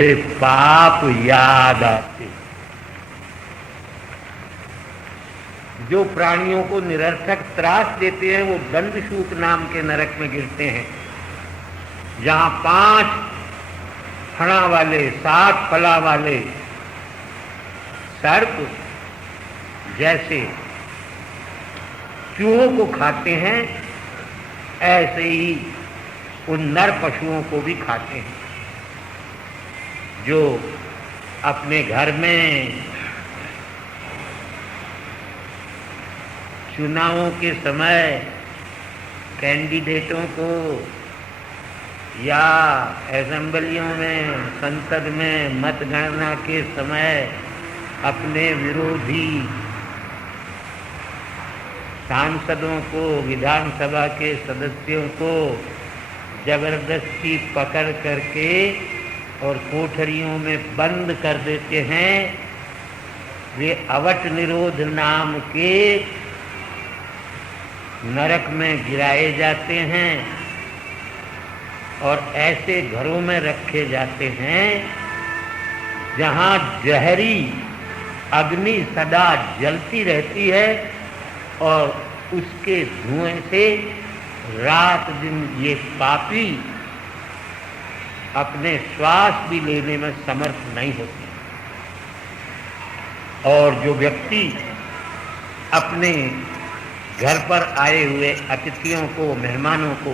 वे पाप याद आते। जो प्राणियों को निरर्थक त्रास देते हैं वो दंडसूत नाम के नरक में गिरते हैं, जहां 5 फणा वाले 7 फला वाले सर्प जैसे चूहों को खाते हैं, ऐसे ही उन नर पशुओं को भी खाते हैं। जो अपने घर में चुनावों के समय कैंडिडेटों को या असेंबलियों में, संसद में मतगणना के समय अपने विरोधी सांसदों को, विधानसभा के सदस्यों को जबरदस्ती पकड़ करके और कोठरियों में बंद कर देते हैं, वे अवट निरोध नाम के नरक में गिराए जाते हैं और ऐसे घरों में रखे जाते हैं जहां जहरी अग्नि सदा जलती रहती है और उसके धुएं से रात दिन ये पापी अपने श्वास भी लेने में समर्थ नहीं होते। और जो व्यक्ति अपने घर पर आए हुए अतिथियों को, मेहमानों को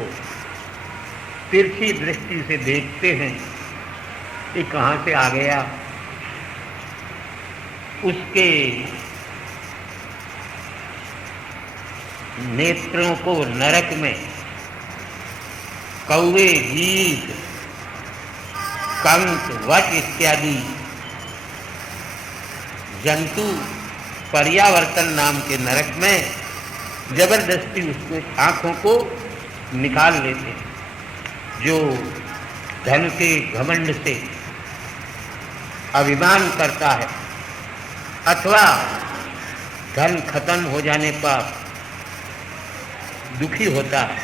तिरछी दृष्टि से देखते हैं कि कहाँ से आ गया, उसके नेत्रों को नरक में कौवे, गीध, कंक, वट इत्यादि जंतु पर्यावर्तन नाम के नरक में जबरदस्ती उसको आंखों को निकाल लेते हैं। जो धन के घमंड से अभिमान करता है अथवा धन खत्म हो जाने पर दुखी होता है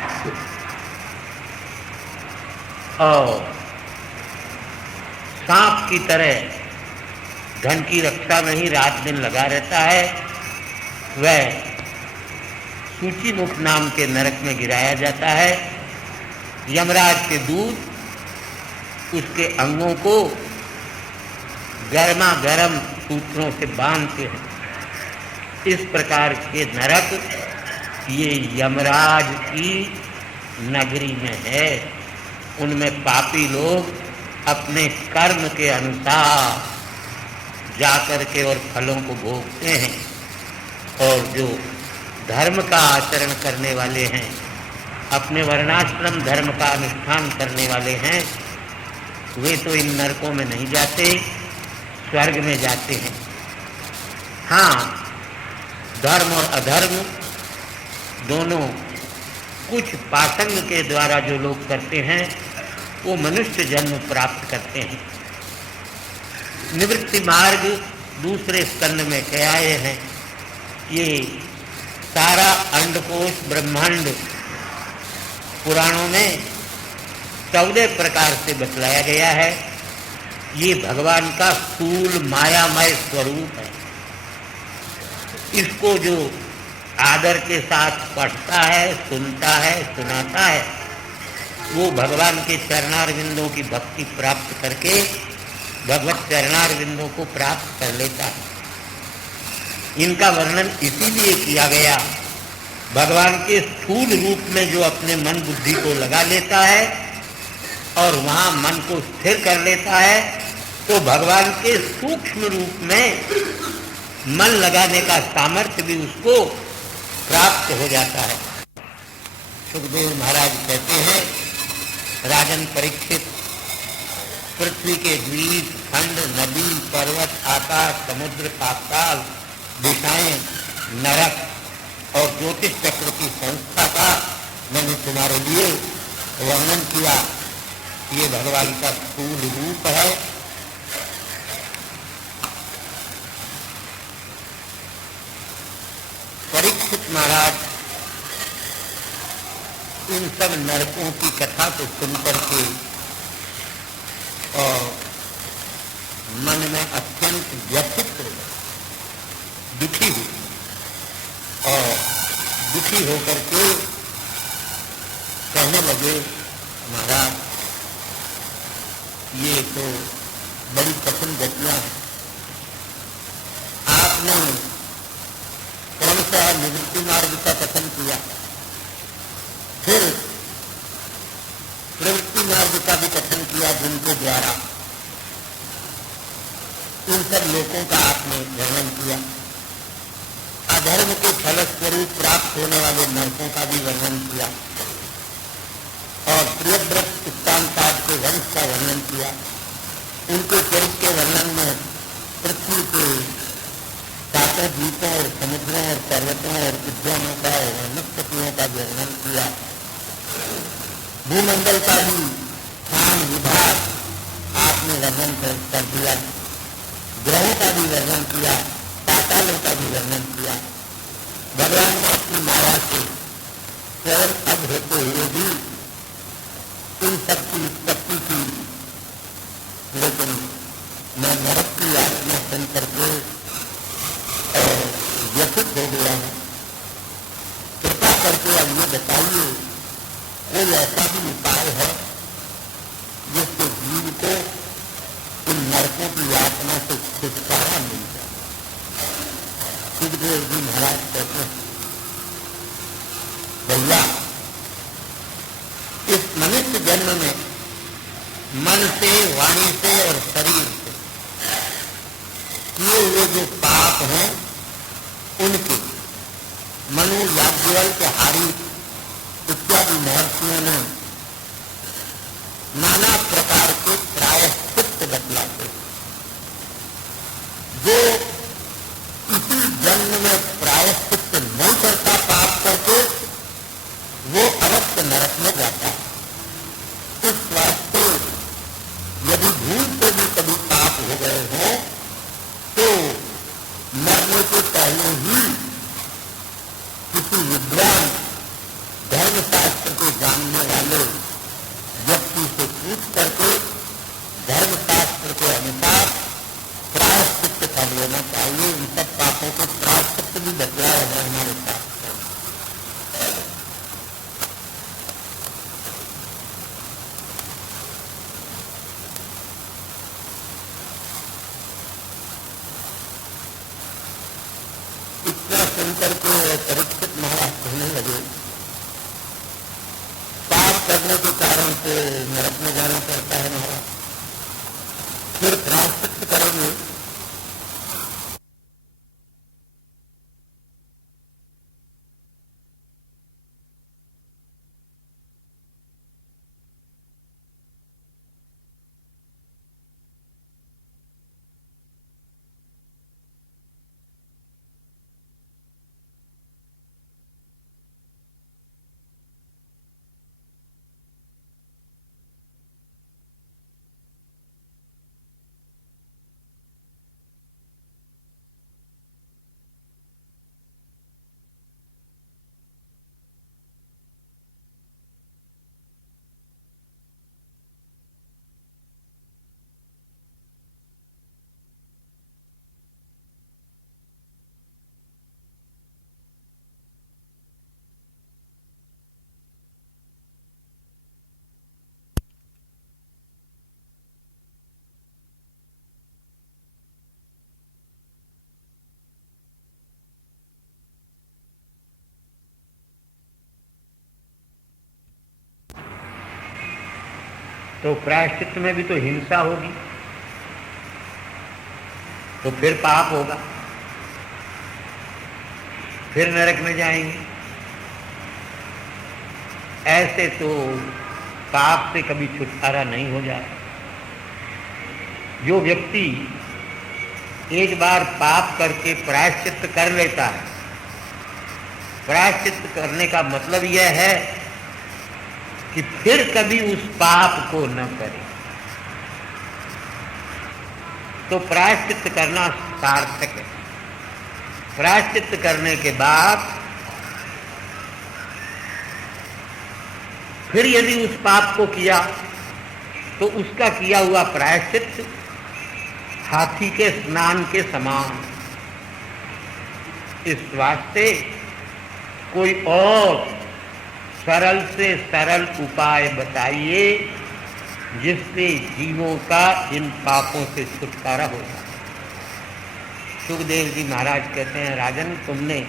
और सांप की तरह धन की रक्षा में ही रात दिन लगा रहता है, वह सूचीमुख नाम के नरक में गिराया जाता है। यमराज के दूत उसके अंगों को गर्मा गर्म सूत्रों से बांधते हैं। इस प्रकार के नरक ये यमराज की नगरी में है। उनमें पापी लोग अपने कर्म के अनुसार जाकर के और फलों को भोगते हैं, और जो धर्म का आचरण करने वाले हैं, अपने वर्णाश्रम धर्म का अनुष्ठान करने वाले हैं, वे तो इन नरकों में नहीं जाते, स्वर्ग में जाते हैं। हाँ, धर्म और अधर्म दोनों कुछ पासंग के द्वारा जो लोग करते हैं वो मनुष्य जन्म प्राप्त करते हैं। निवृत्ति मार्ग दूसरे स्कंद में कह आए हैं। ये सारा अंडकोश ब्रह्मांड पुराणों में 14 प्रकार से बतलाया गया है। ये भगवान का स्थूल मायामय स्वरूप है। इसको जो आदर के साथ पढ़ता है, सुनता है, सुनाता है, वो भगवान के चरणारविंदों की भक्ति प्राप्त करके भगवत चरणारविंदों को प्राप्त कर लेता है। इनका वर्णन इसीलिए किया गया, भगवान के स्थूल रूप में जो अपने मन बुद्धि को लगा लेता है और वहाँ मन को स्थिर कर लेता है, तो भगवान के सूक्ष्म रूप में मन लगाने का सामर्थ्य भी उसको प्राप्त हो जाता है। सुखदेव महाराज कहते हैं, राजन परीक्षित, पृथ्वी के द्वीप, खंड, नदी, पर्वत, आकाश, समुद्र, पाताल, दिशाएं, नरक और ज्योतिष चक्र की संस्था का मैंने तुम्हारे लिए वर्णन किया। ये भगवान का स्थूल रूप है। परीक्षित महाराज इन सब नरकों की कथा को सुनकर के और मन में अत्यंत व्यथित हो गए, दुखी हुई और दुखी होकर के कहने लगे, महाराज ये तो बड़ी कठिन घटना है। आपने क्रमशः निवृत्ति मार्ग का कथन किया, फिर प्रवृत्ति मार्ग का भी कथन किया, जिनके द्वारा इन सब लोगों का आपने वर्णन किया। अधर्म के फलस्वरूप प्राप्त होने वाले नरकों का भी वर्णन किया और प्रियव्रत उत्तानपाद के वंश का वर्णन किया। उनके चरित्र के वर्णन में पृथ्वी के सातों द्वीपों और समुद्रों और पर्वतों और उद्यानों का और वनस्पतियों का वर्णन किया। भूमंडल का भी स्थान विभाग आपने वर्णन कर दिया, ग्रहों का भी वर्णन किया, पातालों का भी वर्णन किया। भगवान ने अपनी माया से स्वयं अब होते हुए भी इन सबकी उत्पत्ति की, लेकिन मैं नरक की आत्मा सुन करके व्यथित हो गया हूँ। कृपा करके अब ये बताइए, कोई ऐसा भी उपाय है जिससे जीव को इन नरकों की यातना से छुटकारा मिल जाए। सुखदेव जी महाराज कहते हैं, भैया इस मनुष्य जन्म में मन से, वाणी से और शरीर से किए हुए जो पाप हैं उनके मनु, याज्ञवल्क्य, हारी इत्यादि महर्षियों ने नाना प्रकार के प्रायश्चित बतलाते, जो इसी जन्म में प्रायश्चित नहीं करता पाप करके वो अवश्य नरक में जाता है। इस वास्ते यदि भूल से भी कभी पाप हो गए हो तो मरने के पहले ही किसी विद्वान, धर्मशास्त्र को जानने वाले व्यक्ति से पूछ करके धर्मशास्त्र के अनुसार प्रायश्चित कर लेना चाहिए। इन सब पापों को प्रायश्चित भी बतलाया है हमारे शास्त्र। इतना सुनकर के परीक्षित महाराज कहने लगे, पाप करने के कारण से नरक में जाना पड़ता है महाराज, फिर प्रायश्चित करेंगे। तो प्रायश्चित में भी तो हिंसा होगी, तो फिर पाप होगा, फिर नरक में जाएंगे। ऐसे तो पाप से कभी छुटकारा नहीं हो जाए। जो व्यक्ति एक बार पाप करके प्रायश्चित कर लेता है, प्रायश्चित करने का मतलब यह है कि फिर कभी उस पाप को न करे। तो प्रायश्चित करना सार्थक है। प्रायश्चित करने के बाद फिर यदि उस पाप को किया तो उसका किया हुआ प्रायश्चित हाथी के स्नान के समान। इस वास्ते कोई और सरल से सरल उपाय बताइए जिससे जीवों का इन पापों से छुटकारा हो जाए। सुखदेव जी महाराज कहते हैं, राजन तुमने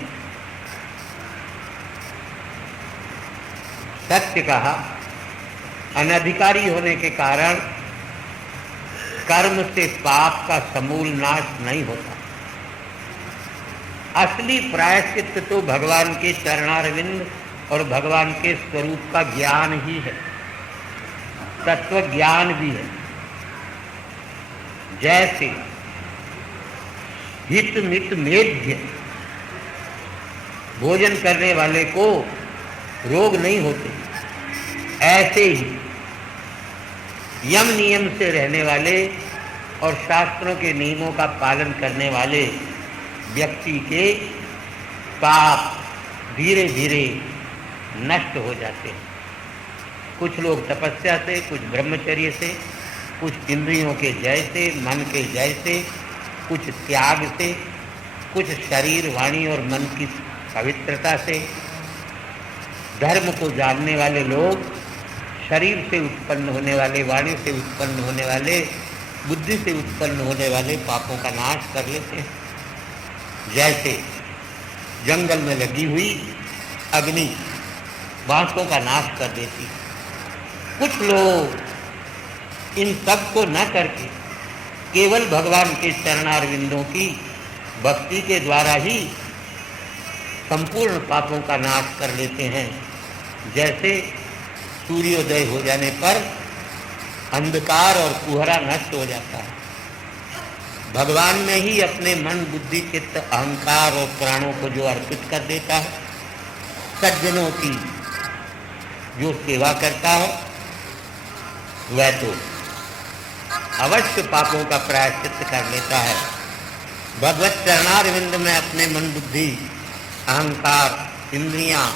सत्य कहा। अनधिकारी होने के कारण कर्म से पाप का समूल नाश नहीं होता। असली प्रायश्चित्त तो भगवान के चरणारविंद और भगवान के स्वरूप का ज्ञान ही है, तत्व ज्ञान भी है। जैसे हित मित मेध्य, भोजन करने वाले को रोग नहीं होते, ऐसे ही यम नियम से रहने वाले और शास्त्रों के नियमों का पालन करने वाले व्यक्ति के पाप धीरे धीरे नष्ट हो जाते हैं। कुछ लोग तपस्या से, कुछ ब्रह्मचर्य से, कुछ इंद्रियों के जय से, मन के जय से, कुछ त्याग से, कुछ शरीर वाणी और मन की पवित्रता से। धर्म को जानने वाले लोग शरीर से उत्पन्न होने वाले, वाणी से उत्पन्न होने वाले, बुद्धि से उत्पन्न होने वाले पापों का नाश कर लेते हैं। जैसे जंगल में लगी हुई अग्नि बांसों का नाश कर देती। कुछ लोग इन सब को न करके केवल भगवान के चरणारविंदों की भक्ति के द्वारा ही संपूर्ण पापों का नाश कर लेते हैं। जैसे सूर्योदय हो जाने पर अंधकार और कुहरा नष्ट हो जाता है। भगवान में ही अपने मन, बुद्धि, चित्त, अहंकार और प्राणों को जो अर्पित कर देता है, सज्जनों की जो सेवा करता है, वह तो अवश्य पापों का प्रायश्चित्त कर लेता है। भगवत चरणारविंद में अपने मन, बुद्धि, अहंकार, इंद्रियां,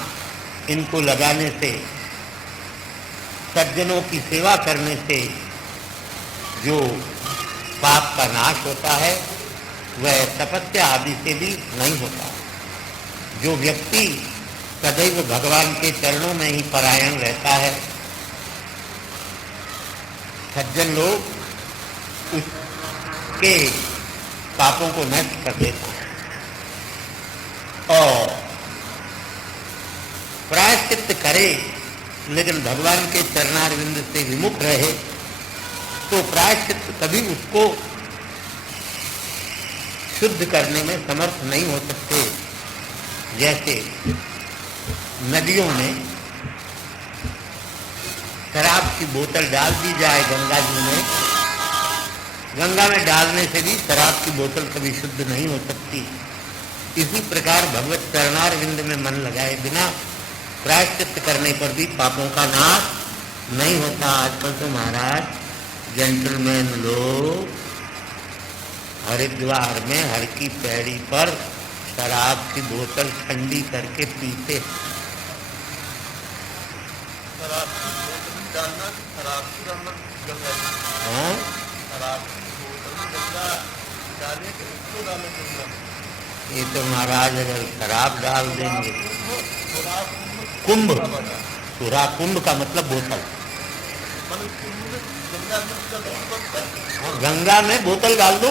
इनको लगाने से, सज्जनों की सेवा करने से जो पाप का नाश होता है, वह तपस्या आदि से भी नहीं होता। जो व्यक्ति सदैव भगवान के चरणों में ही परायण रहता है, सज्जन लोग उसके पापों को नष्ट कर देता है। और प्रायश्चित्त करे लेकिन भगवान के चरणारविंद से विमुख रहे तो प्रायश्चित्त कभी उसको शुद्ध करने में समर्थ नहीं हो सकते। जैसे नदियों में शराब की बोतल डाल दी जाए गंगा जी में, गंगा में डालने से भी शराब की बोतल कभी शुद्ध नहीं हो सकती। इसी प्रकार भगवत चरणारविंद में मन लगाए बिना प्रायश्चित्त करने पर भी पापों का नाश नहीं होता। आजकल तो महाराज जेंटलमैन लोग हरिद्वार में हर की पैड़ी पर शराब की बोतल ठंडी करके पीते। ये तो महाराज अगर शराब डाल देंगे, कुंभ, सुरा कुंभ का मतलब बोतल। गंगा में बोतल डाल दो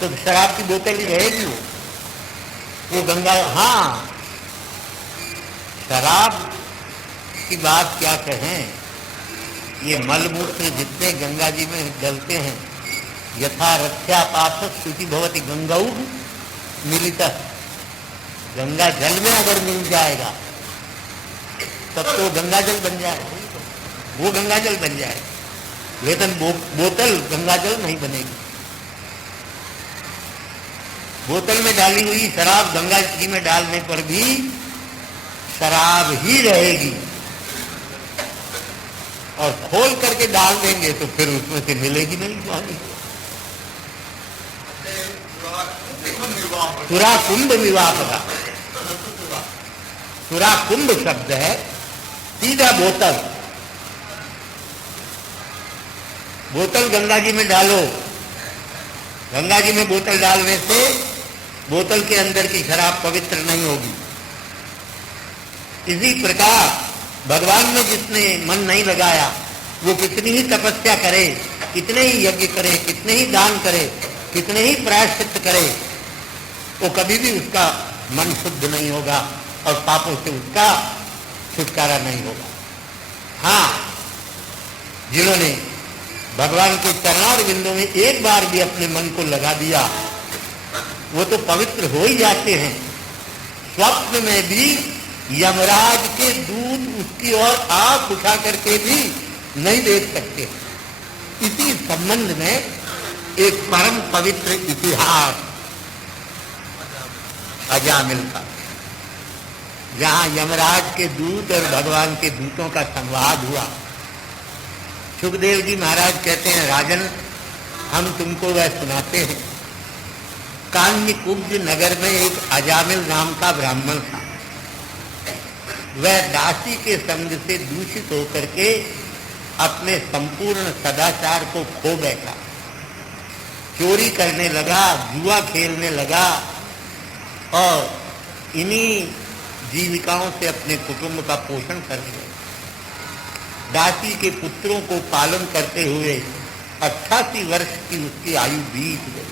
तो शराब की बोतल ही रहेगी। वो गंगा, हाँ, शराब की बात क्या कहें। ये मलमूत्र जितने गंगा जी में डलते हैं, यथा रथ्या पाथ शुचि भवति गंगाऊ मिलित, गंगा जल में अगर मिल जाएगा तब तो गंगा जल बन जाएगा, वो गंगा जल बन जाएगा। लेकिन बोतल गंगा जल नहीं बनेगी। बोतल में डाली हुई शराब गंगा जी में डालने पर भी शराब ही रहेगी, और खोल करके डाल देंगे तो फिर उसमें से मिलेगी नहीं पानी। सुरा कुंभ विवाह का, सुरा कुंभ शब्द है सीधा बोतल। बोतल गंगा जी में डालो गंगा जी में बोतल डालने से बोतल के अंदर की शराब पवित्र नहीं होगी। इसी प्रकार भगवान में जिसने मन नहीं लगाया, वो कितनी ही तपस्या करे, कितने ही यज्ञ करे, कितने ही दान करे, कितने ही प्रायश्चित करे, वो कभी भी उसका मन शुद्ध नहीं होगा और पापों से उसका छुटकारा नहीं होगा। हाँ, जिन्होंने भगवान के चरणार बिंदु में एक बार भी अपने मन को लगा दिया, वो तो पवित्र हो ही जाते हैं। स्वप्न में भी यमराज के दूत उसकी ओर आंख उठा करके भी नहीं देख सकते। इसी संबंध में एक परम पवित्र इतिहास अजामिल का, जहां यमराज के दूत और भगवान के दूतों का संवाद हुआ। सुखदेव जी महाराज कहते हैं, राजन, हम तुमको वह सुनाते हैं। कान्यकुब्ज नगर में एक अजामिल नाम का ब्राह्मण था। वह दासी के संग से दूषित होकर के अपने संपूर्ण सदाचार को खो बैठा, चोरी करने लगा, जुआ खेलने लगा और इन्हीं जीविकाओं से अपने कुटुंब का पोषण करने लगा। दासी के पुत्रों को पालन करते हुए 88 वर्ष की उसकी आयु बीत गई।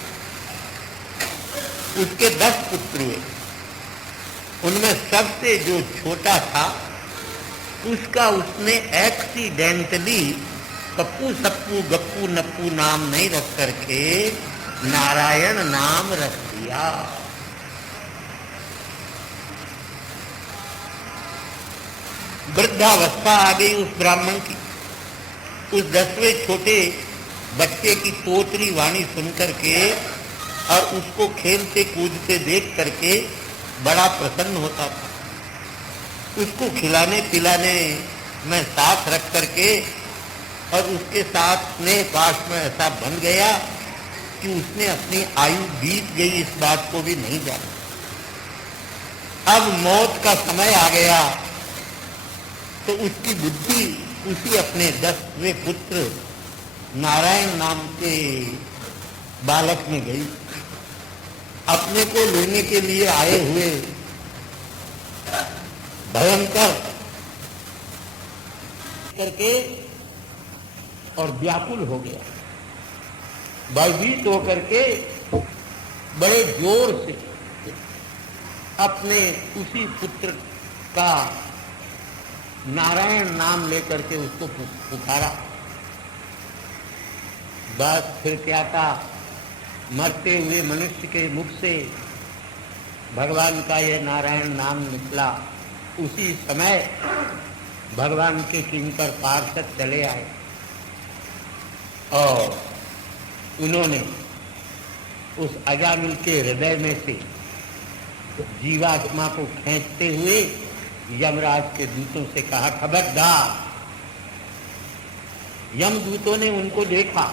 उसके 10 पुत्र हुए। उनमें सबसे जो छोटा था, उसका उसने एक्सीडेंटली कप्पू सप्पू गप्पू नप्पू नाम नहीं रख करके नारायण नाम रख दिया। वृद्धावस्था आ गई उस ब्राह्मण की। उस 10वें छोटे बच्चे की तोतरी वाणी सुनकर के और उसको खेलते कूदते देख करके बड़ा प्रसन्न होता था। उसको खिलाने पिलाने में साथ रख करके और उसके साथ स्नेह पाश में ऐसा बन गया कि उसने अपनी आयु बीत गई इस बात को भी नहीं जाना। अब मौत का समय आ गया तो उसकी बुद्धि उसी अपने 10वें पुत्र नारायण नाम के बालक में गई। अपने को लेने के लिए आए हुए भयंकर करके और व्याकुल हो गया। भयभीत होकर के बड़े जोर से अपने उसी पुत्र का नारायण नाम लेकर के उसको पुकारा। बस फिर क्या था, मरते हुए मनुष्य के मुख से भगवान का यह नारायण नाम निकला। उसी समय भगवान के किंकर पार्षद चले आए और उन्होंने उस अजामिल के हृदय में से जीवात्मा को खींचते हुए यमराज के दूतों से कहा, खबरदार। यमदूतों ने उनको देखा,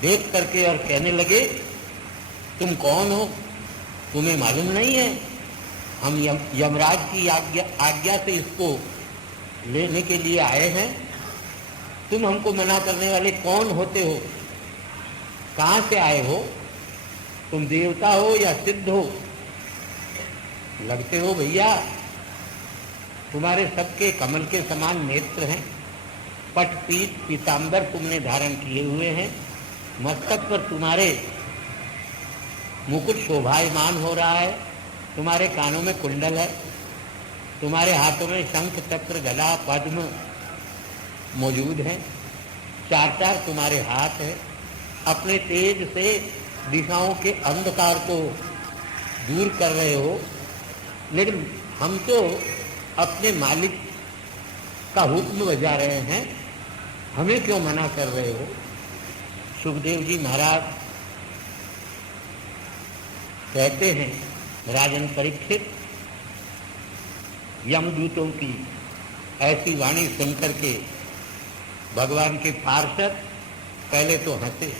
देख करके और कहने लगे, तुम कौन हो? तुम्हें मालूम नहीं है हम यमराज की आज्ञा से इसको लेने के लिए आए हैं। तुम हमको मना करने वाले कौन होते हो? कहाँ से आए हो? तुम देवता हो या सिद्ध हो? लगते हो भैया, तुम्हारे सबके कमल के समान नेत्र हैं, पट पीत पीतांबर तुमने धारण किए हुए हैं, मस्तक पर तुम्हारे मुकुट शोभायमान हो रहा है, तुम्हारे कानों में कुंडल है, तुम्हारे हाथों में शंख चक्र गदा पद्म मौजूद हैं, 4 तुम्हारे हाथ है। अपने तेज से दिशाओं के अंधकार को दूर कर रहे हो, लेकिन हम तो अपने मालिक का हुक्म बजा रहे हैं, हमें क्यों मना कर रहे हो? सुखदेव जी महाराज कहते हैं, राजन परीक्षित, यमदूतों की ऐसी वाणी सुनकर के भगवान के पार्षद पहले तो हंसे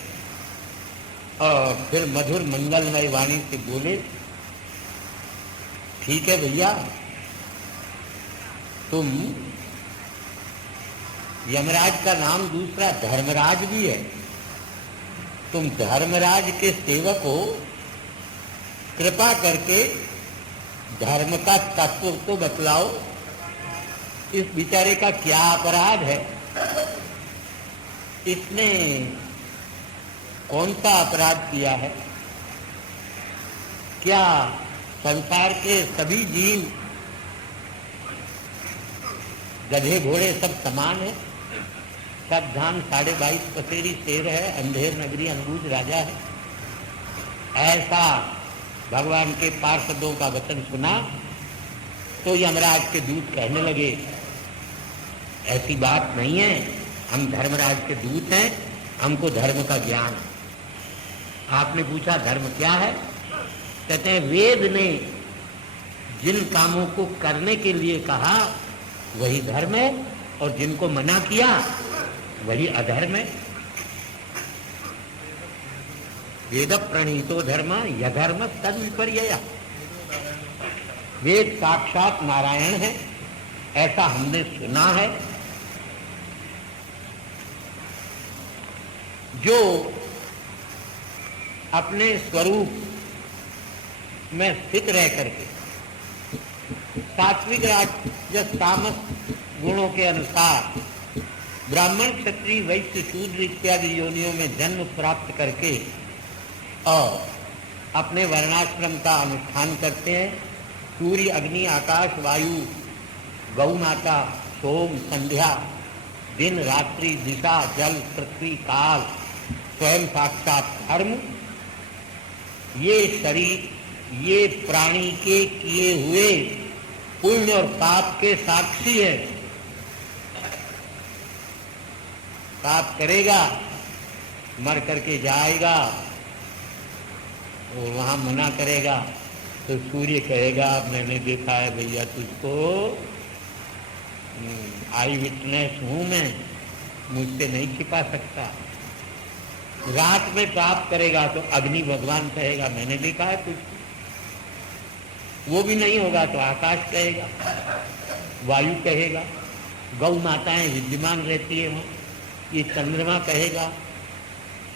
और फिर मधुर मंगलमय वाणी से बोले, ठीक है भैया, तुम यमराज का नाम दूसरा धर्मराज भी है, तुम धर्मराज के सेवक हो, कृपा करके धर्म का तत्व तो बतलाओ, इस बेचारे का क्या अपराध है, इसने कौन सा अपराध किया है? क्या संसार के सभी जीव गधे घोड़े सब समान है? सब धाम 22.5 पसेरी शेर है, अंधेर नगरी अंगूज राजा है? ऐसा भगवान के पार्षदों का वचन सुना तो यमराज के दूत कहने लगे, ऐसी बात नहीं है, हम धर्मराज के दूत हैं, हमको धर्म का ज्ञान। आपने पूछा धर्म क्या है? कहते हैं वेद ने जिन कामों को करने के लिए कहा वही धर्म है, और जिनको मना किया वही अधर्म है। वेद प्रणीतो धर्म यधर्म तद विपर्यय। वेद साक्षात नारायण है, ऐसा हमने सुना है। जो अपने स्वरूप में स्थित रह करके सात्विक राजस तामस गुणों के अनुसार ब्राह्मण क्षत्रिय वैश्य शूद्र इत्यादि योनियों में जन्म प्राप्त करके और अपने वर्णाश्रम का अनुष्ठान करते हैं। सूर्य अग्नि आकाश वायु गौ माता सोम संध्या दिन रात्रि दिशा जल पृथ्वी काल स्वयं साक्षात धर्म, ये शरीर ये प्राणी के किए हुए पुण्य और पाप के साक्षी है। पाप करेगा मर करके जाएगा, वो वहां मना करेगा तो सूर्य कहेगा मैंने देखा है भैया तुझको, आई विटनेस हूं मैं, मुझसे नहीं छिपा सकता। रात में पाप करेगा तो अग्नि भगवान कहेगा मैंने देखा है तुझको, वो भी नहीं होगा तो आकाश कहेगा, वायु कहेगा, गौ माताएं विद्यमान रहती है वहाँ, ये चंद्रमा कहेगा,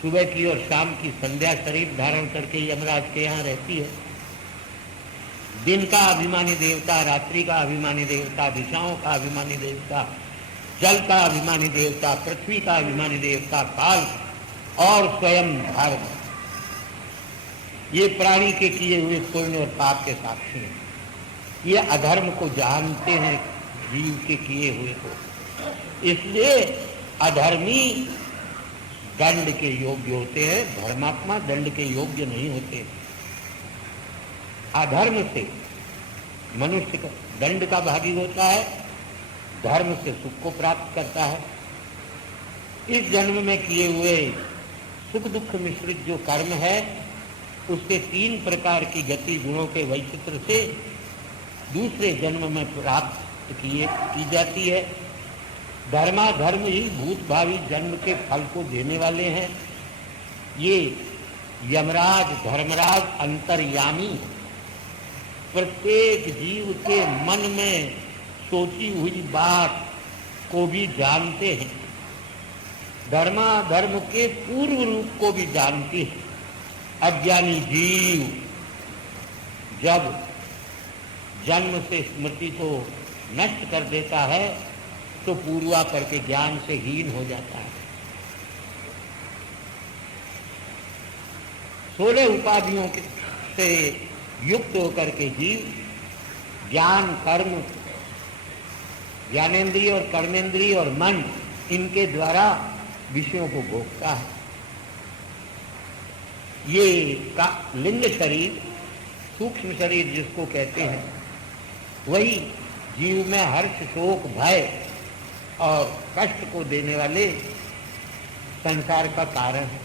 सुबह की और शाम की संध्या शरीर धारण करके यमराज के यहाँ रहती है। दिन का अभिमानी देवता, रात्रि का अभिमानी देवता, दिशाओं का अभिमानी देवता, जल का अभिमानी देवता, पृथ्वी का अभिमानी देवता, काल और स्वयं धर्म, ये प्राणी के किए हुए पुण्य और पाप के साक्षी हैं। ये अधर्म को जानते हैं जीव के किए हुए को, इसलिए अधर्मी दंड के योग्य होते हैं, धर्मात्मा दंड के योग्य नहीं होते। अधर्म से मनुष्य का दंड का भागी होता है, धर्म से सुख को प्राप्त करता है। इस जन्म में किए हुए सुख दुख मिश्रित जो कर्म है उससे 3 प्रकार की गति गुणों के वैचित्र से दूसरे जन्म में प्राप्त की जाती है। धर्माधर्म ही भूत भावी जन्म के फल को देने वाले हैं। ये यमराज धर्मराज अंतर्यामी प्रत्येक जीव के मन में सोची हुई बात को भी जानते हैं, धर्माधर्म के पूर्व रूप को भी जानते हैं। अज्ञानी जीव जब जन्म से स्मृति को नष्ट कर देता है तो पूर्वापर के ज्ञान से हीन हो जाता है। 16 उपाधियों से युक्त होकर के जीव ज्ञान कर्म ज्ञानेन्द्रिय और कर्मेंद्रिय और मन इनके द्वारा विषयों को भोगता है। ये का लिंग शरीर सूक्ष्म शरीर जिसको कहते हैं वही जीव में हर्ष शोक भय और कष्ट को देने वाले संसार का कारण है।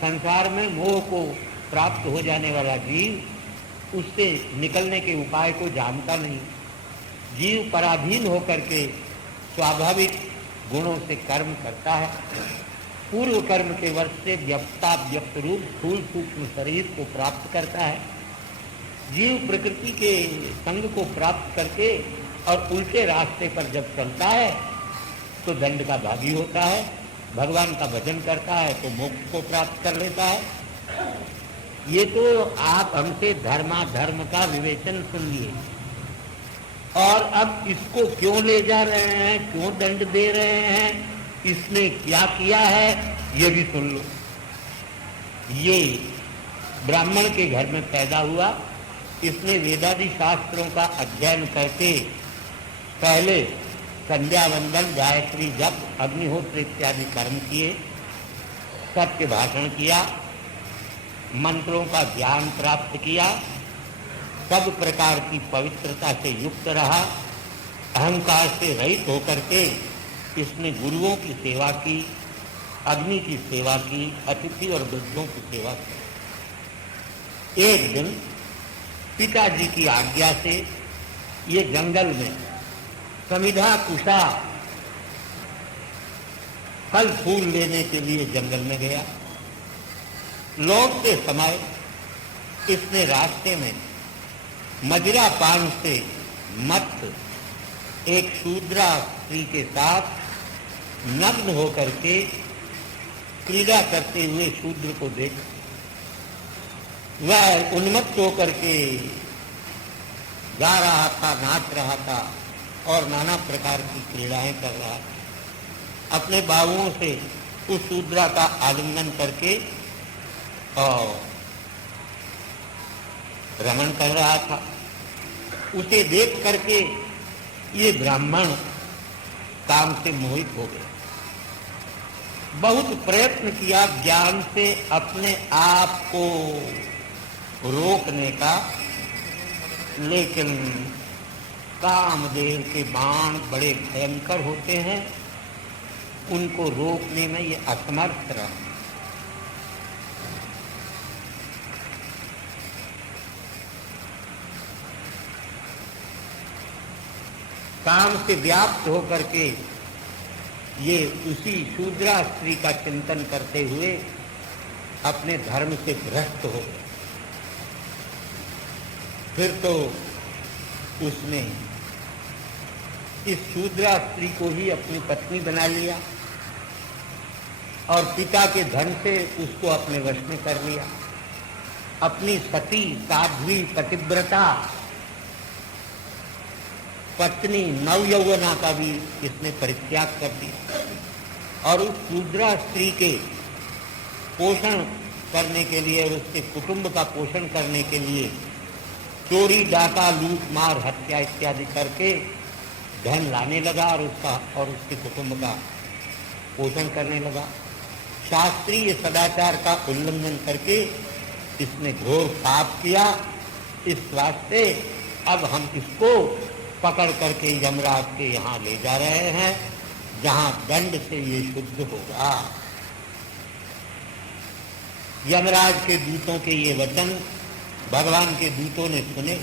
संसार में मोह को प्राप्त हो जाने वाला जीव उससे निकलने के उपाय को जानता नहीं। जीव पराधीन होकर के स्वाभाविक गुणों से कर्म करता है। पूर्व कर्म के वर्ष से व्यक्ता व्यक्त रूप स्थूल सूक्ष्म शरीर को प्राप्त करता है। जीव प्रकृति के संग को प्राप्त करके और उल्टे रास्ते पर जब चलता है तो दंड का भागी होता है। भगवान का भजन करता है तो मोक्ष को प्राप्त कर लेता है। ये तो आप हमसे धर्माधर्म का विवेचन सुनिए। और अब इसको क्यों ले जा रहे हैं, क्यों दंड दे रहे हैं, इसने क्या किया है, ये भी सुन लो। ये ब्राह्मण के घर में पैदा हुआ, इसने वेदादि शास्त्रों का अध्ययन करके पहले संध्या वंदन, गायत्री जप, अग्निहोत्र इत्यादि कर्म किए, सत्य भाषण किया, मंत्रों का ज्ञान प्राप्त किया, सब प्रकार की पवित्रता से युक्त रहा, अहंकार से रहित होकर के इसने गुरुओं की सेवा की, अग्नि की सेवा की, अतिथि और वृद्धों की सेवा की। एक दिन पिताजी की आज्ञा से ये जंगल में समिधा कुशा फल फूल लेने के लिए जंगल में गया। लौटते समय इसने रास्ते में मदिरा पान से मत एक शूद्रा स्त्री के साथ नग्न होकर के क्रीड़ा करते हुए शूद्र को देख वह उन्मत्त होकर के गा रहा था, नाच रहा था और नाना प्रकार की क्रीड़ाएं कर रहा था। अपने बाहुओं से उस शूद्रा का आलिंगन करके और रमण कर रहा था। उसे देख करके ये ब्राह्मण काम से मोहित हो गया। बहुत प्रयत्न किया ज्ञान से अपने आप को रोकने का, लेकिन कामदेव के बाण बड़े भयंकर होते हैं, उनको रोकने में ये असमर्थ रहा। काम से व्याप्त होकर के ये उसी शूद्रा स्त्री का चिंतन करते हुए अपने धर्म से भ्रष्ट हो गए। फिर तो उसने इस शूद्रा स्त्री को ही अपनी पत्नी बना लिया और पिता के धन से उसको अपने वश में कर लिया। अपनी सती साध्वी पतिव्रता पत्नी नवयौवना का भी इसने परित्याग कर दिया और उस शूद्रा स्त्री के पोषण करने के लिए और उसके कुटुंब का पोषण करने के लिए चोरी, डाका, लूट, मार, हत्या इत्यादि करके धन लाने लगा और उसके कुटुंब का पोषण करने लगा। शास्त्रीय सदाचार का उल्लंघन करके इसने घोर पाप किया। इस वास्ते अब हम इसको पकड़ करके यमराज के यहाँ ले जा रहे हैं, जहाँ दंड से ये शुद्ध होगा। यमराज के दूतों के ये वचन भगवान के दूतों ने सुने।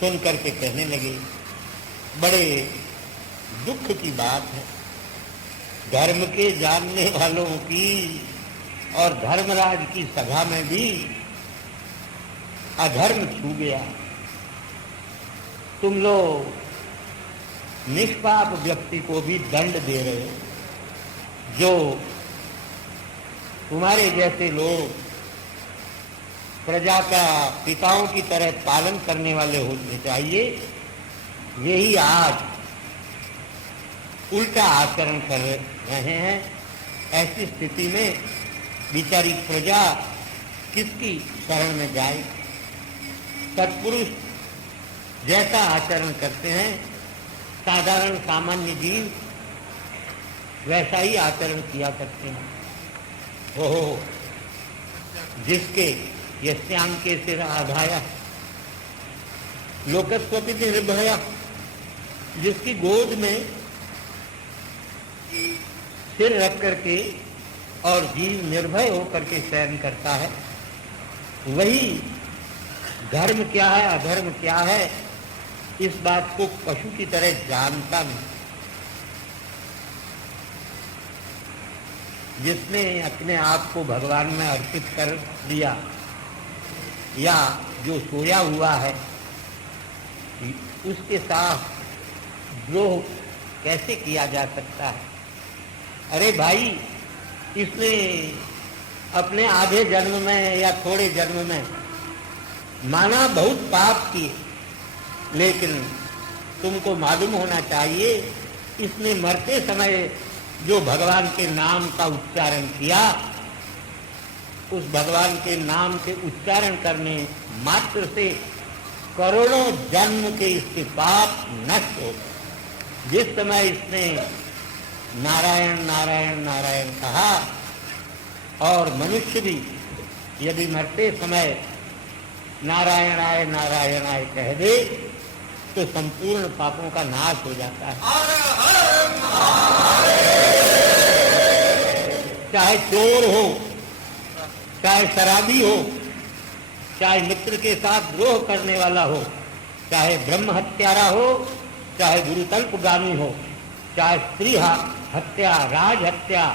सुन करके कहने लगे, बड़े दुख की बात है, धर्म के जानने वालों की और धर्मराज की सभा में भी अधर्म छू गया। तुम लोग निष्पाप व्यक्ति को भी दंड दे रहे हो। जो तुम्हारे जैसे लोग प्रजा का पिताओं की तरह पालन करने वाले होने चाहिए, यही आज उल्टा आचरण कर रहे हैं। ऐसी स्थिति में बेचारी प्रजा किसकी शरण में जाए? सत्पुरुष जैसा आचरण करते हैं, साधारण सामान्य जीव वैसा ही आचरण किया करते हैं। ओहो, जिसके यस्यांके सिर आधाया लोकस्वपि निर्भया, जिसकी गोद में सिर रख करके और जीव निर्भय होकर के शयन करता है, वही धर्म क्या है अधर्म क्या है इस बात को पशु की तरह जानता नहीं। जिसने अपने आप को भगवान में अर्पित कर दिया या जो सोया हुआ है, उसके साथ द्रोह कैसे किया जा सकता है? अरे भाई, इसने अपने आधे जन्म में या थोड़े जन्म में माना बहुत पाप किए, लेकिन तुमको मालूम होना चाहिए इसने मरते समय जो भगवान के नाम का उच्चारण किया, उस भगवान के नाम के उच्चारण करने मात्र से करोड़ों जन्म के इसके पाप नष्ट हो गए। जिस समय इसने नारायण नारायण नारायण कहा, और मनुष्य भी यदि मरते समय नारायण आय कह दे तो संपूर्ण पापों का नाश हो जाता है। चाहे चोर हो, चाहे शराबी हो, चाहे मित्र के साथ द्रोह करने वाला हो, चाहे ब्रह्म हत्यारा हो, चाहे गुरुतल्पगामी हो, चाहे स्त्री हत्या, राज हत्या,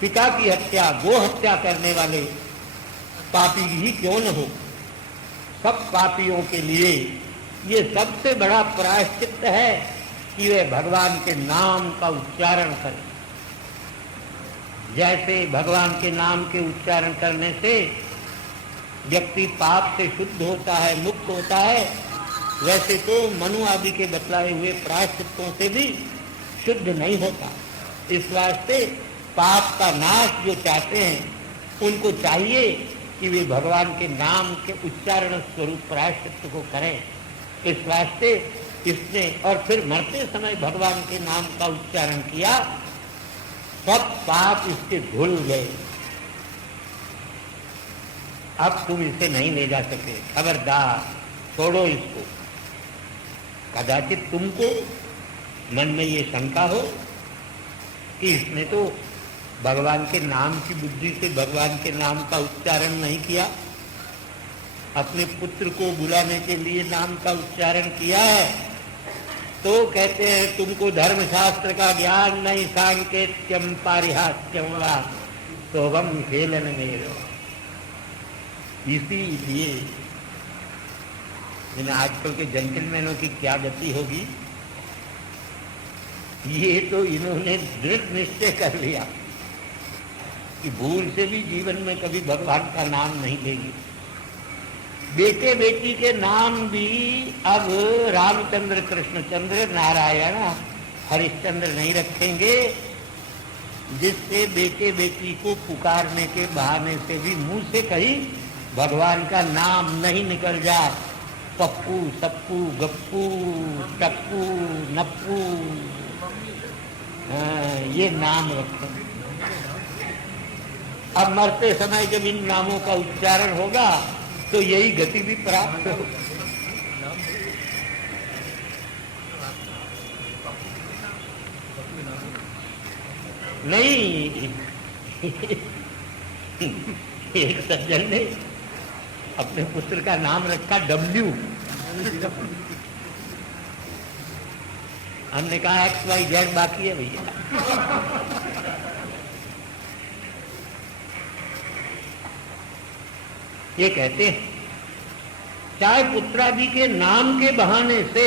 पिता की हत्या, गो हत्या करने वाले पापी ही क्यों न हो, सब पापियों के लिए ये सबसे बड़ा प्रायश्चित है कि वे भगवान के नाम का उच्चारण करें। जैसे भगवान के नाम के उच्चारण करने से व्यक्ति पाप से शुद्ध होता है, मुक्त होता है, वैसे तो मनु आदि के बतलाए हुए प्रायश्चितों से भी शुद्ध नहीं होता। इस वास्ते पाप का नाश जो चाहते हैं उनको चाहिए कि वे भगवान के नाम के उच्चारण स्वरूप प्रायश्चित को करें। इस वास्ते इसने और फिर मरते समय भगवान के नाम का उच्चारण किया, सब पाप इसके धुल गए। अब तुम इसे नहीं ले जा सके, खबरदार, छोड़ो इसको। कदाचित तुमको मन में ये शंका हो कि इसने तो भगवान के नाम की बुद्धि से भगवान के नाम का उच्चारण नहीं किया, अपने पुत्र को बुलाने के लिए नाम का उच्चारण किया है, तो कहते हैं तुमको धर्मशास्त्र का ज्ञान नहीं, सांकेत्यम पारिहास्यम वा शोभम हेलन मेरो। इसीलिए इन आजकल के जेंटलमैनों की क्या गति होगी, ये तो इन्होंने दृढ़ निश्चय कर लिया कि भूल से भी जीवन में कभी भगवान का नाम नहीं लेंगे। बेटे बेटी के नाम भी अब रामचंद्र, कृष्णचंद्र, नारायण, हरिश्चंद्र नहीं रखेंगे, जिससे बेटे बेटी को पुकारने के बहाने से भी मुंह से कहीं भगवान का नाम नहीं निकल जाए। पप्पू, सप्पू, गप्पू, टप्पू, नप्पू, ये नाम रखें। अब मरते समय जब इन नामों का उच्चारण होगा तो यही गति भी प्राप्त हो। नहीं, एक सज्जन ने अपने पुत्र का नाम रखा डब्ल्यू। हमने कहा XYZ बाकी है भैया। ये कहते हैं चाहे पुत्रादि के नाम के बहाने से,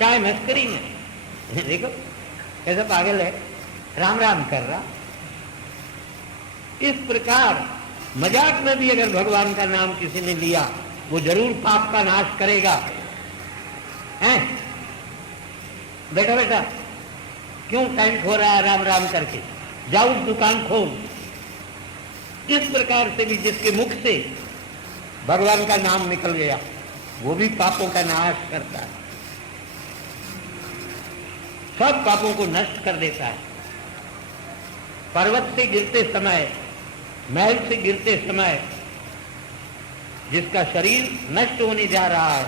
चाहे मस्करी में, देखो कैसा पागल है, राम राम कर रहा। इस प्रकार मजाक में भी अगर भगवान का नाम किसी ने लिया, वो जरूर पाप का नाश करेगा। हैं? बेटा बेटा क्यों टाइम खो रहा है राम राम करके, जाओ दुकान खोल। इस प्रकार से भी जिसके मुख से भगवान का नाम निकल गया, वो भी पापों का नाश करता है, सब पापों को नष्ट कर देता है। पर्वत से गिरते समय, महल से गिरते समय जिसका शरीर नष्ट होने जा रहा है,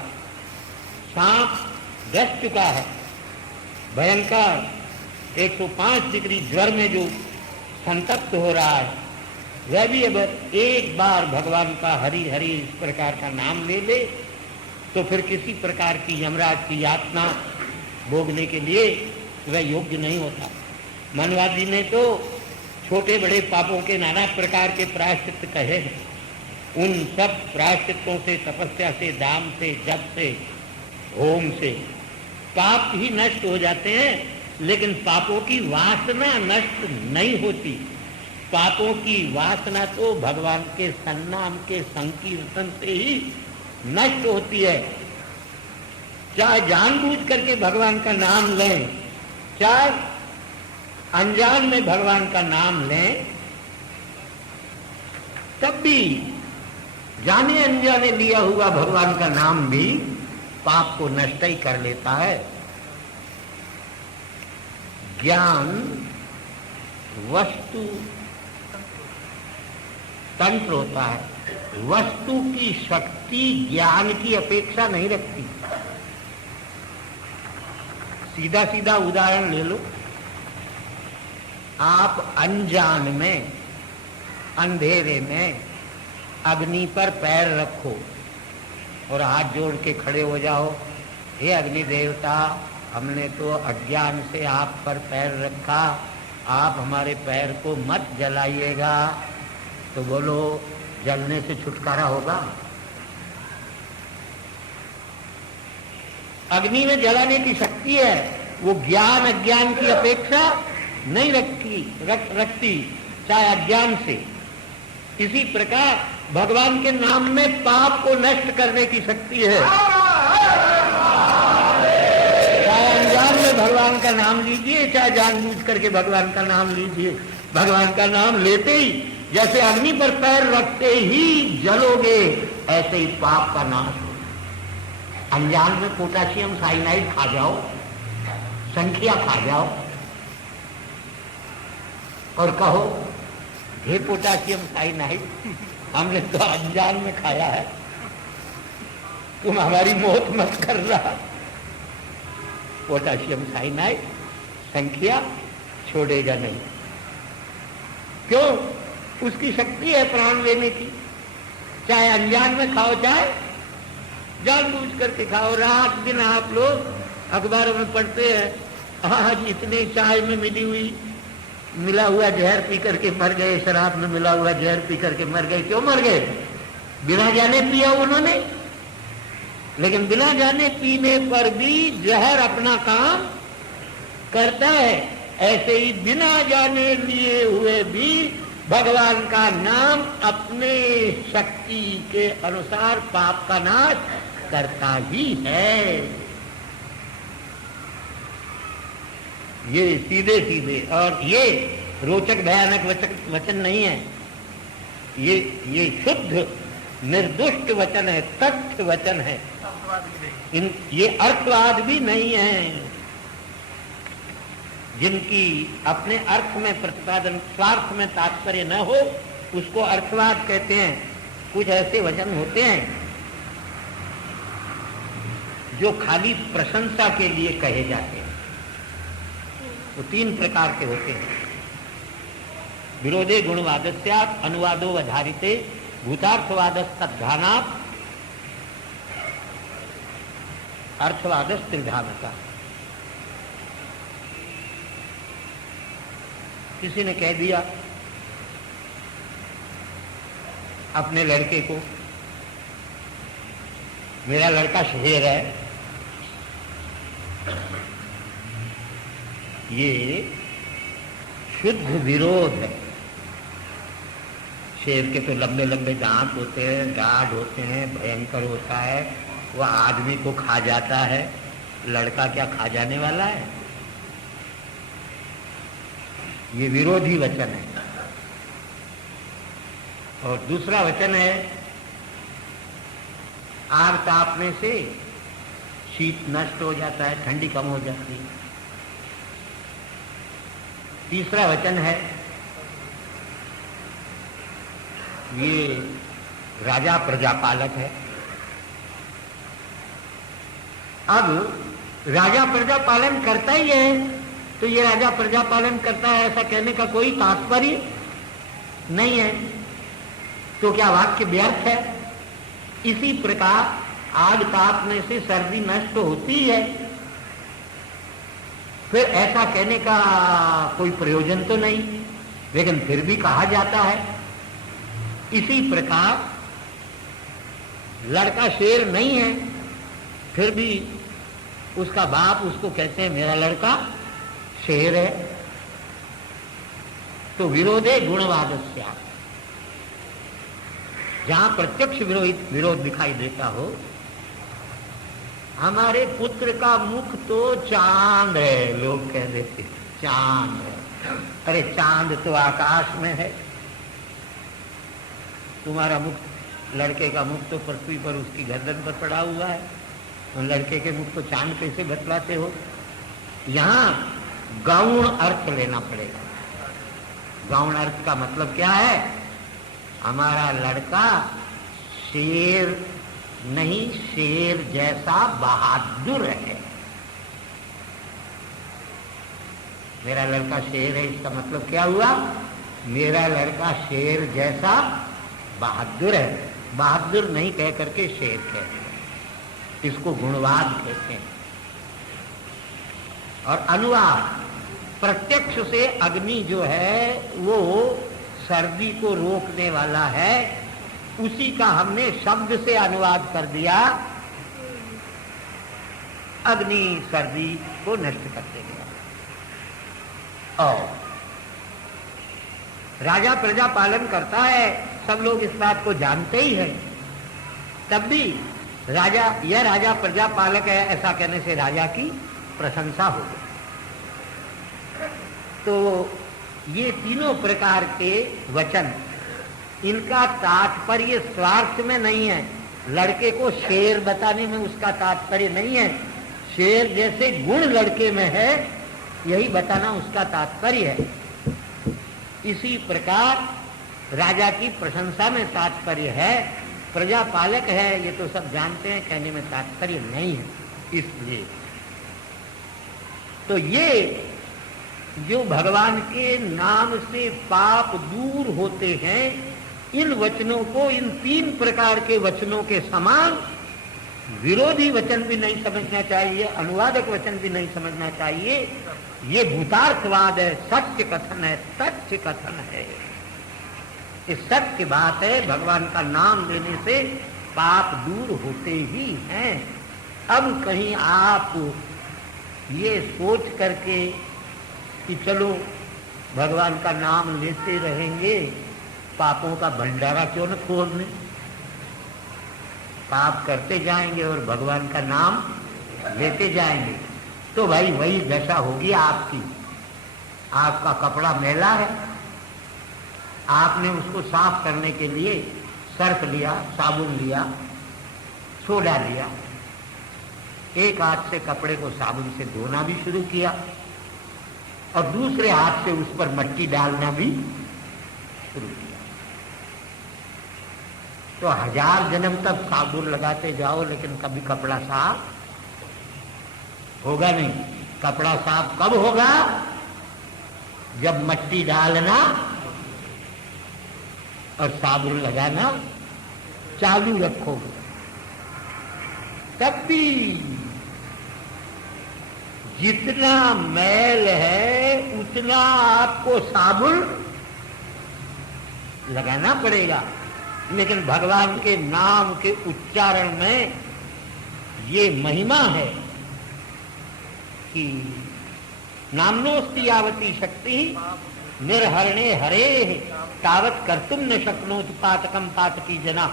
सांप डस चुका है, भयंकर 105 डिग्री ज्वर में जो संतप्त हो रहा है, वह भी अगर एक बार भगवान का हरि हरि इस प्रकार का नाम ले ले तो फिर किसी प्रकार की यमराज की यातना भोगने के लिए वह योग्य नहीं होता। मनवादी ने तो छोटे बड़े पापों के नाना प्रकार के प्रायश्चित कहे हैं। उन सब प्रायश्चितों से, तपस्या से, दान से, जप से, होम से पाप ही नष्ट हो जाते हैं, लेकिन पापों की वासना नष्ट नहीं होती। पापों की वासना तो भगवान के सन्नाम के संकीर्तन से ही नष्ट होती है। चाहे जानबूझ करके भगवान का नाम लें, चाहे अनजान में भगवान का नाम लें, तब भी जाने अनजाने लिया हुआ भगवान का नाम भी पाप को नष्ट ही कर लेता है। ज्ञान वस्तु तंत्र होता है। वस्तु की शक्ति ज्ञान की अपेक्षा नहीं रखती। सीधा सीधा उदाहरण ले लो। आप अनजान में, अंधेरे में अग्नि पर पैर रखो और हाथ जोड़ के खड़े हो जाओ, हे अग्नि देवता, हमने तो अज्ञान से आप पर पैर रखा, आप हमारे पैर को मत जलाइएगा। तो बोलो, जलने से छुटकारा होगा? अग्नि में जलाने की शक्ति है, वो ज्ञान अज्ञान की अपेक्षा नहीं रखती, चाहे अज्ञान से। इसी प्रकार भगवान के नाम में पाप को नष्ट करने की शक्ति है। चाहे अनजान में भगवान का नाम लीजिए, चाहे जानबूझ करके भगवान का नाम लीजिए, भगवान का नाम लेते ही जैसे अग्नि पर पैर रखते ही जलोगे, ऐसे ही पाप का नाश हो। अनजान में पोटाशियम साइनाइड खा जाओ, संख्या खा जाओ और कहो, हे पोटाशियम साइनाइड, हमने तो अनजान में खाया है, तुम हमारी मौत मत कर रहा। पोटाशियम साइनाइड संख्या छोड़ेगा नहीं। क्यों? उसकी शक्ति है प्राण लेने की। चाहे अनजान में खाओ, चाहे जानबूझ करके खाओ। रात दिन आप लोग अखबारों में पढ़ते हैं, आज इतने चाय में मिला हुआ जहर पी करके मर गए, शराब में मिला हुआ जहर पी करके मर गए। क्यों मर गए? बिना जाने पिया उन्होंने। लेकिन बिना जाने पीने पर भी जहर अपना काम करता है। ऐसे ही बिना जाने लिए हुए भी भगवान का नाम अपने शक्ति के अनुसार पाप का नाश करता ही है। ये सीधे सीधे, और ये रोचक भयानक वचन नहीं है, ये शुद्ध निर्दुष्ट वचन है, तथ्य वचन है। ये अर्थवाद भी नहीं है। जिनकी अपने अर्थ में प्रतिपादन, स्वार्थ में तात्पर्य न हो, उसको अर्थवाद कहते हैं। कुछ ऐसे वचन होते हैं जो खाली प्रशंसा के लिए कहे जाते हैं। वो तीन प्रकार के होते हैं। विरोधे गुणवादस्यात् अनुवादो वधारिते भूतार्थवादस्तद्धानात् अर्थवादस्त्रिधानता। किसी ने कह दिया अपने लड़के को, मेरा लड़का शेर है, ये शुद्ध विरोध है। शेर के तो लंबे लंबे दांत होते हैं, दाढ़ होते हैं, भयंकर होता है, वह आदमी को खा जाता है। लड़का क्या खा जाने वाला है? ये विरोधी वचन है। और दूसरा वचन है, आग तापने से शीत नष्ट हो जाता है, ठंडी कम हो जाती है। तीसरा वचन है, ये राजा प्रजापालक है। अब राजा प्रजा पालन करता ही है, तो ये राजा प्रजा पालन करता है ऐसा कहने का कोई तात्पर्य नहीं है। तो क्या वाक्य व्यर्थ है? इसी प्रकार आग तापने से सर्दी नष्ट होती है, फिर ऐसा कहने का कोई प्रयोजन तो नहीं, लेकिन फिर भी कहा जाता है। इसी प्रकार लड़का शेर नहीं है, फिर भी उसका बाप उसको कहते हैं मेरा लड़का शेर है, तो विरोधे गुणवादस्य, जहां प्रत्यक्ष विरोध दिखाई देता हो। हमारे पुत्र का मुख तो चांद है, लोग कह देते चांद है। अरे चांद तो आकाश में है, तुम्हारा मुख, लड़के का मुख तो पृथ्वी पर उसकी गर्दन पर पड़ा हुआ है, तो लड़के के मुख को चांद कैसे बतलाते हो? यहाँ गौण अर्थ लेना पड़ेगा। गौण अर्थ का मतलब क्या है? हमारा लड़का शेर नहीं, शेर जैसा बहादुर है। मेरा लड़का शेर है, इसका मतलब क्या हुआ? मेरा लड़का शेर जैसा बहादुर है। बहादुर नहीं कह करके शेर कहते हैं, इसको गुणवाद कहते हैं। और अनुवाद, प्रत्यक्ष से अग्नि जो है वो सर्दी को रोकने वाला है, उसी का हमने शब्द से अनुवाद कर दिया, अग्नि सर्दी को नष्ट कर देगा। और राजा प्रजा पालन करता है, सब लोग इस बात को जानते ही हैं, तब भी यह राजा प्रजा पालक है ऐसा कहने से राजा की प्रशंसा हो गई। तो ये तीनों प्रकार के वचन, इनका तात्पर्य स्वार्थ में नहीं है। लड़के को शेर बताने में उसका तात्पर्य नहीं है, शेर जैसे गुण लड़के में है यही बताना उसका तात्पर्य है। इसी प्रकार राजा की प्रशंसा में तात्पर्य है, प्रजा पालक है ये तो सब जानते हैं, कहने में तात्पर्य नहीं है। इसलिए तो ये जो भगवान के नाम से पाप दूर होते हैं, इन वचनों को इन तीन प्रकार के वचनों के समान विरोधी वचन भी नहीं समझना चाहिए, अनुवादक वचन भी नहीं समझना चाहिए। ये भूतार्थवाद है, सत्य कथन है, तथ्य कथन है, ये सत्य बात है। भगवान का नाम लेने से पाप दूर होते ही हैं। अब कहीं आप ये सोच करके कि चलो भगवान का नाम लेते रहेंगे, पापों का भंडारा क्यों न खोल लें, पाप करते जाएंगे और भगवान का नाम लेते जाएंगे, तो भाई वही दशा होगी आपकी। आपका कपड़ा मैला है, आपने उसको साफ करने के लिए सर्फ लिया, साबुन लिया, सोडा लिया, एक हाथ से कपड़े को साबुन से धोना भी शुरू किया और दूसरे हाथ से उस पर मिट्टी डालना भी शुरू किया। तो 1000 जन्म तक साबुन लगाते जाओ लेकिन कभी कपड़ा साफ होगा नहीं। कपड़ा साफ कब होगा? जब मिट्टी डालना और साबुन लगाना चालू रखोगे, तब भी जितना मैल है उतना आपको साबुन लगाना पड़ेगा। लेकिन भगवान के नाम के उच्चारण में ये महिमा है कि नाम्नोस्ति यावती शक्ति निर्हरणे हरे तावत कर्तुम न शक्नोति पातकम पातकी जना।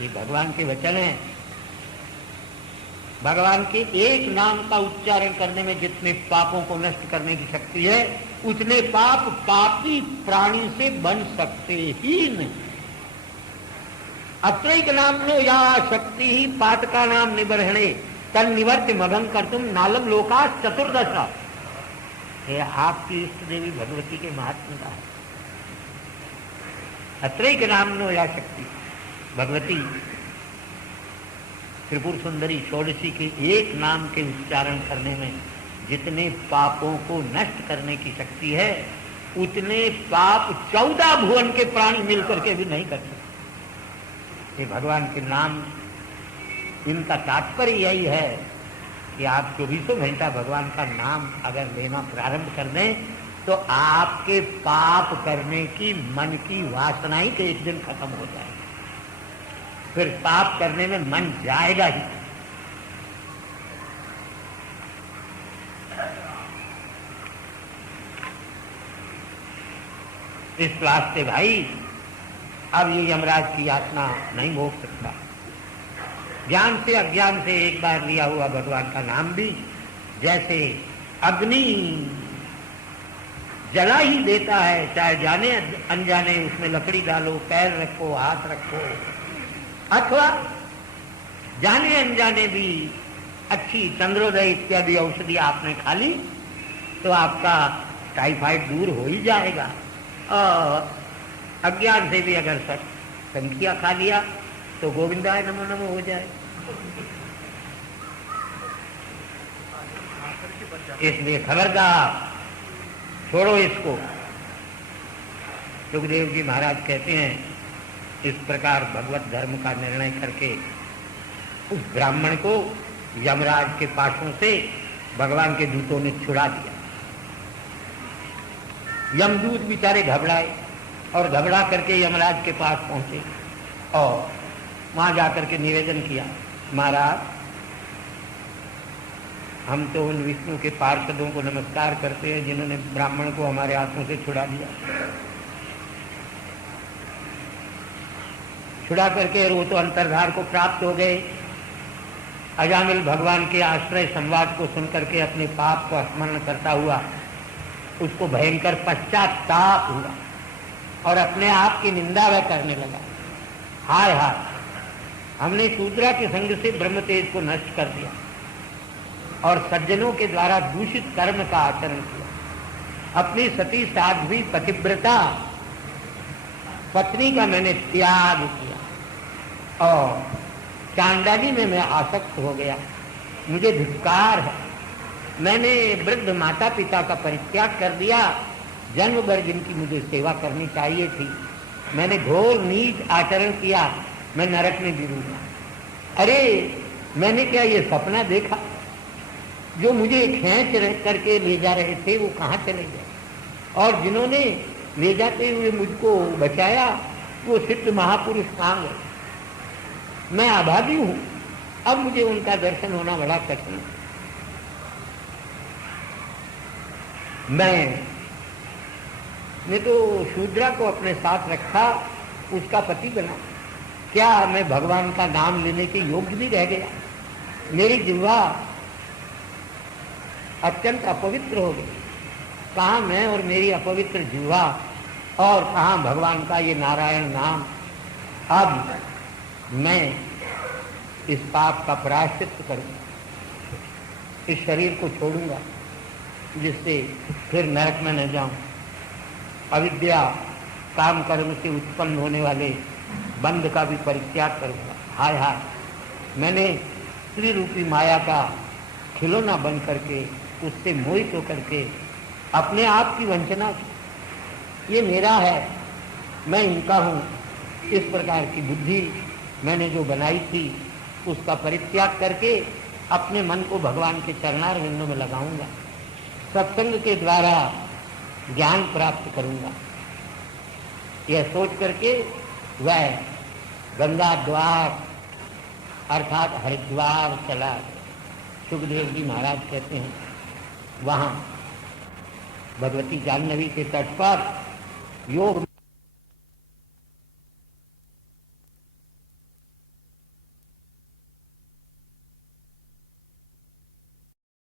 ये भगवान के वचन हैं। भगवान के एक नाम का उच्चारण करने में जितने पापों को नष्ट करने की शक्ति है, उतने पाप पापी प्राणी से बन सकते ही नहीं। अत्रैक नामनो या शक्ति ही पातका नाम निबर्हणे तन निवर्त मगन कर्तुम नालम लोका चतुर्दशा। ये आपकी इष्ट देवी भगवती के महात्मा का है। अत्रैक नामनो या शक्ति, भगवती त्रिपुर सुंदरी षोडशी के एक नाम के उच्चारण करने में जितने पापों को नष्ट करने की शक्ति है, उतने पाप 14 भुवन के प्राणी मिलकर के भी नहीं कर सकते। ये भगवान के नाम, इनका तात्पर्य यही है कि आप 24 घंटा भगवान का नाम अगर लेना प्रारंभ कर दें तो आपके पाप करने की मन की वासना ही तो एक दिन खत्म हो जाए, फिर पाप करने में मन जाएगा ही। इस वास्ते भाई अब ये यमराज की यातना नहीं भोग सकता। ज्ञान से अज्ञान से एक बार लिया हुआ भगवान का नाम भी जैसे अग्नि जला ही देता है, चाहे जाने अनजाने उसमें लकड़ी डालो, पैर रखो, हाथ रखो, अथवा जाने अनजाने भी अच्छी चंद्रोदय इत्यादि औषधि आपने खा ली तो आपका टाइफाइड दूर हो ही जाएगा। और अज्ञान से भी अगर संख्या खा लिया तो गोविंदाय नमो नमो हो जाए। इसलिए खबरदार, छोड़ो इसको। सुखदेव जी महाराज कहते हैं इस प्रकार भगवत धर्म का निर्णय करके उस ब्राह्मण को यमराज के पाशों से भगवान के दूतों ने छुड़ा दिया। यमदूत बेचारे घबराए और घबरा करके यमराज के पास पहुंचे और वहां जाकर के निवेदन किया, महाराज हम तो उन विष्णु के पार्षदों को नमस्कार करते हैं जिन्होंने ब्राह्मण को हमारे हाथों से छुड़ा दिया। छुड़ा करके वो तो अंतर्धार को प्राप्त हो गए। अजामिल भगवान के आश्रय संवाद को सुनकर के अपने पाप को स्मरण करता हुआ उसको भयंकर पश्चाताप हुआ और अपने आप की निंदा वह करने लगा। हाय हाय, हमने शूद्रा के संग से ब्रह्म तेज को नष्ट कर दिया और सज्जनों के द्वारा दूषित कर्म का आचरण किया। अपनी सती साध्वी पतिव्रता पत्नी का मैंने त्याग किया और चांडाली में मैं आसक्त हो गया। मुझे धिक्कार है, मैंने वृद्ध माता पिता का परित्याग कर दिया। जन्म भर जिनकी मुझे सेवा करनी चाहिए थी, मैंने घोर नीच आचरण किया, मैं नरक में गिरूंगा। अरे मैंने क्या ये सपना देखा? जो मुझे खींच करके ले जा रहे थे वो कहाँ चले गए और जिन्होंने ले जाते हुए मुझको बचाया वो सिद्ध महापुरुष कहाँ गए? मैं अभागी हूं, अब मुझे उनका दर्शन होना बड़ा कठिन। मैंने तो शूद्रा को अपने साथ रखा, उसका पति बना, क्या मैं भगवान का नाम लेने के योग्य नहीं रह गया? मेरी जिह्वा अत्यंत अपवित्र हो गई। कहाँ मैं और मेरी अपवित्र जिह्वा और कहाँ भगवान का ये नारायण नाम। अब मैं इस पाप का प्रायश्चित करूंगा, इस शरीर को छोड़ूंगा जिससे फिर नरक में न जाऊं। अविद्या काम कर्म से उत्पन्न होने वाले बंध का भी परित्याग करूंगा। हाय हाय, मैंने स्त्री रूपी माया का खिलौना बन करके उससे मोहित होकर के अपने आप की वंचना की। ये मेरा है, मैं इनका हूँ, इस प्रकार की बुद्धि मैंने जो बनाई थी उसका परित्याग करके अपने मन को भगवान के चरणारविंदों में लगाऊंगा। सत्संग के द्वारा ज्ञान प्राप्त करूंगा। यह सोच करके वह गंगा द्वार अर्थात हरिद्वार चला। सुखदेव जी महाराज कहते हैं वहाँ भगवती जाह्नवी के तट पर योग